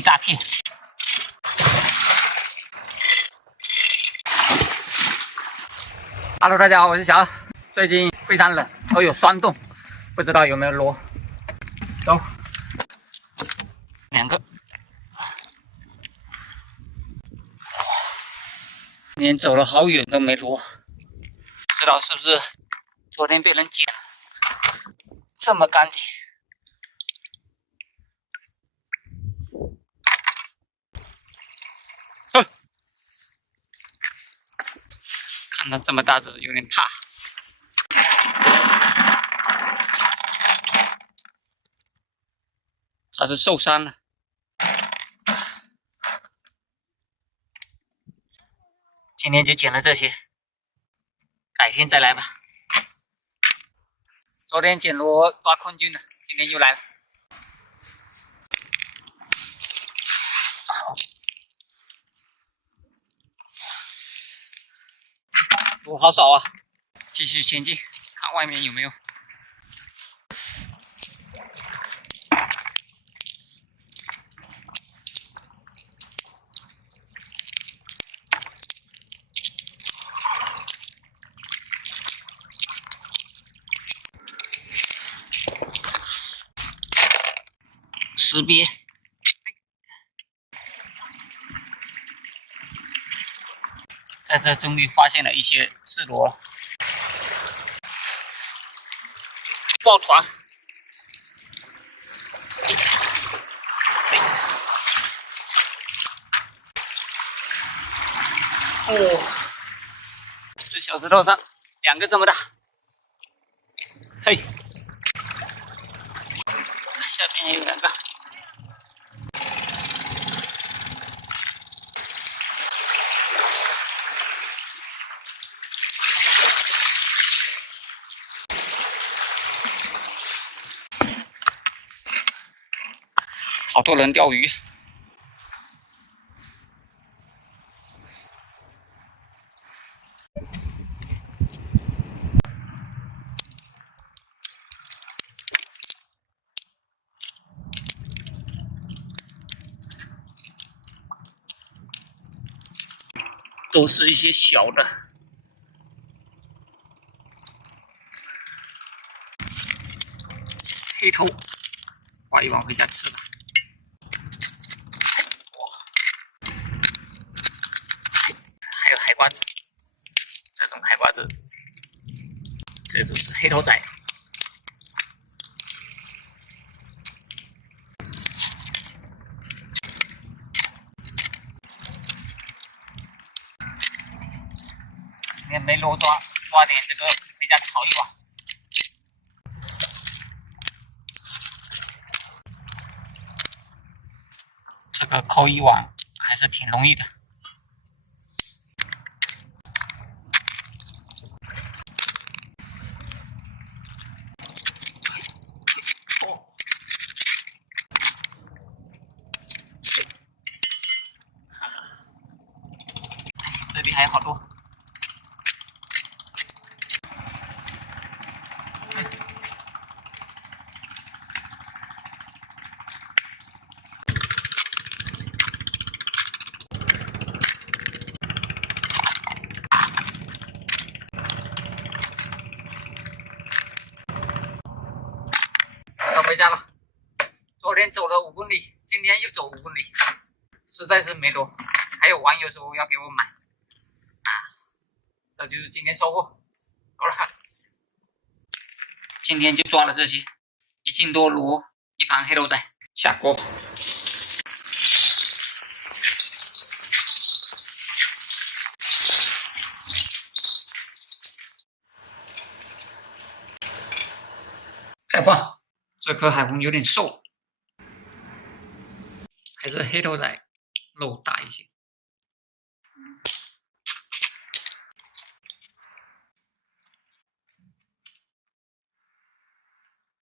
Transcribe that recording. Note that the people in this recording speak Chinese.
一大片。Hello， 大家好，我是小二。最近非常冷，都有霜冻，不知道有没有螺。走，2个。今天走了好远都没螺，不知道是不是昨天被人捡了，这么干净。看到这么大只，有点怕。它是受伤了。今天就捡了这些，改天再来吧。昨天捡螺抓空军的，今天又来了。螺好少啊，继续前进，看外面有没有。石鳖，在这终于发现了一些赤螺，抱团。哦，这小石头上2个这么大，嘿，下边也有2个。好多人钓鱼。都是一些小的。黑头，挖一网回家吃吧。还有海瓜子，这种海瓜子，这种是黑头仔。今天没螺抓，抓点这个回家炒一碗。这个扣一网还是挺容易的。这里还有好多。要回家了。昨天走了5公里，今天又走5公里，实在是没螺。还有网友说要给我买，这就是今天收获。好了，今天就抓了这些，1斤多螺，1盘黑头仔，下锅。开放。这颗海虹有点瘦，还是黑头仔肉大一些。